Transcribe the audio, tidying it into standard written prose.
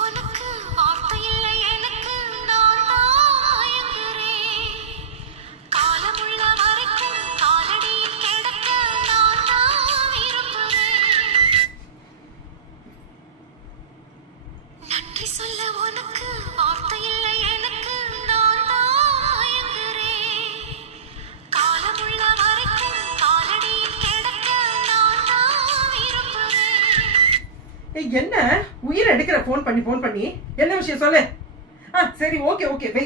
உனக்கு வார்த்தை இல்லை எனக்கு நான் தான் மயங்குறேன் காலமுள்ள வரைக்கும் காலடியில் கிடக்க நான் தான் விரும்புறேன் நன்றி சொல்ல உனக்கு வார்த்தை இல்லை எனக்கு நான் தான் மயங்குறேன் காலமுள்ள வரைக்கும் காலடியில் கிடக்க நான் தான் விரும்புறேன் என்ன உயிர் எடுக்கிற ஃபோன் பண்ணி என்ன விஷயம் சொல்லு. சரி ஓகே வை